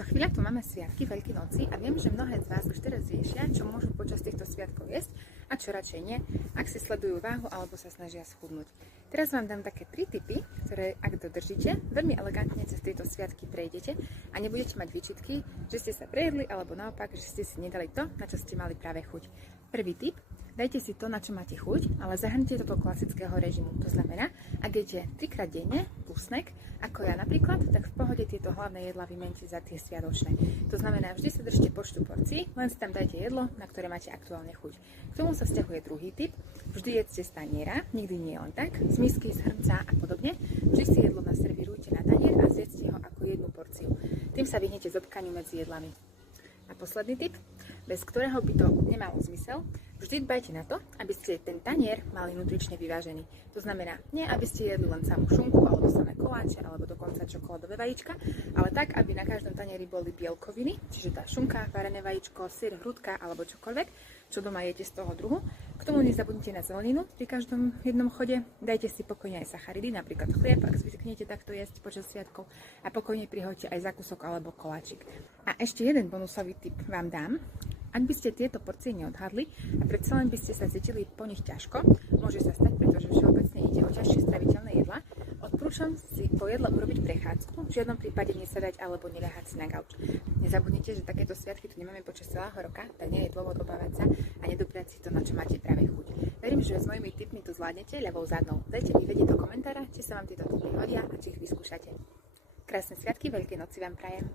Čo chvíľa tu máme sviatky Veľkej noci a viem, že mnohé z vás už teraz riešia, čo môžu počas týchto sviatkov jesť a čo radšej nie, ak si sledujú váhu alebo sa snažia schudnúť. Teraz vám dám také 3 tipy, ktoré ak dodržíte, veľmi elegantne cez tieto sviatky prejdete a nebudete mať výčitky, že ste sa prejedli alebo naopak, že ste si nedali to, na čo ste mali práve chuť. Prvý tip. Dajte si to, na čo máte chuť, ale zahrnite to do klasického režimu. To znamená, ak jete 3-krát denne plus snack, ako ja napríklad, tak v pohode tieto hlavné jedlá vymente za tie sviatočné. To znamená, vždy sa držte počtu porcií, len si tam dajte jedlo, na ktoré máte aktuálne chuť. K tomu sa vzťahuje druhý tip. Vždy jedzte z taniera, nikdy nie len tak, z misky, z hrnca a podobne. Vždy si jedlo naservírujte na tanier a zjedzte ho ako jednu porciu. Tým sa vyhnete zobkaniu medzi jedlami. A posledný tip, bez ktorého by to nemalo zmysel, vždy dbajte na to, aby ste ten tanier mali nutrične vyvážený. To znamená, nie aby ste jedli len samú šunku, alebo samé koláče, alebo dokonca čokoládové vajíčka, ale tak, aby na každom tanieri boli bielkoviny, čiže tá šunka, varené vajíčko, syr, hrudka alebo čokoľvek, čo doma jete z toho druhu. K tomu nezabudnite na zeleninu pri každom jednom chode. Dajte si pokojne aj sacharidy, napríklad chlieb, ak zvyknete takto jesť počas sviatkov, a pokojne prihoďte aj zákusok alebo koláčik. A ešte jeden bonusový tip vám dám. Ak by ste tieto porcie neodhadli a predsa len by ste sa cítili po nich ťažko, môže sa stať, pretože všeobecne ide o ťažšie straviteľné jedlá, odporúčam si po jedle urobiť prechádzku, v žiadnom prípade nesadať alebo neľahať si na gauč. Nezabudnite, že takéto sviatky tu nemáme počas celého roka, tak nie je dôvod obávať sa a nedopriať si to, na čo máte práve chuť. Verím, že s mojimi tipmi to zvládnete ľavou zadnou. Dajte mi vedieť do komentára, či sa vám tieto tipy hodia a či ich vyskúšate. Krásne sviatky Veľkej noci vám prajem.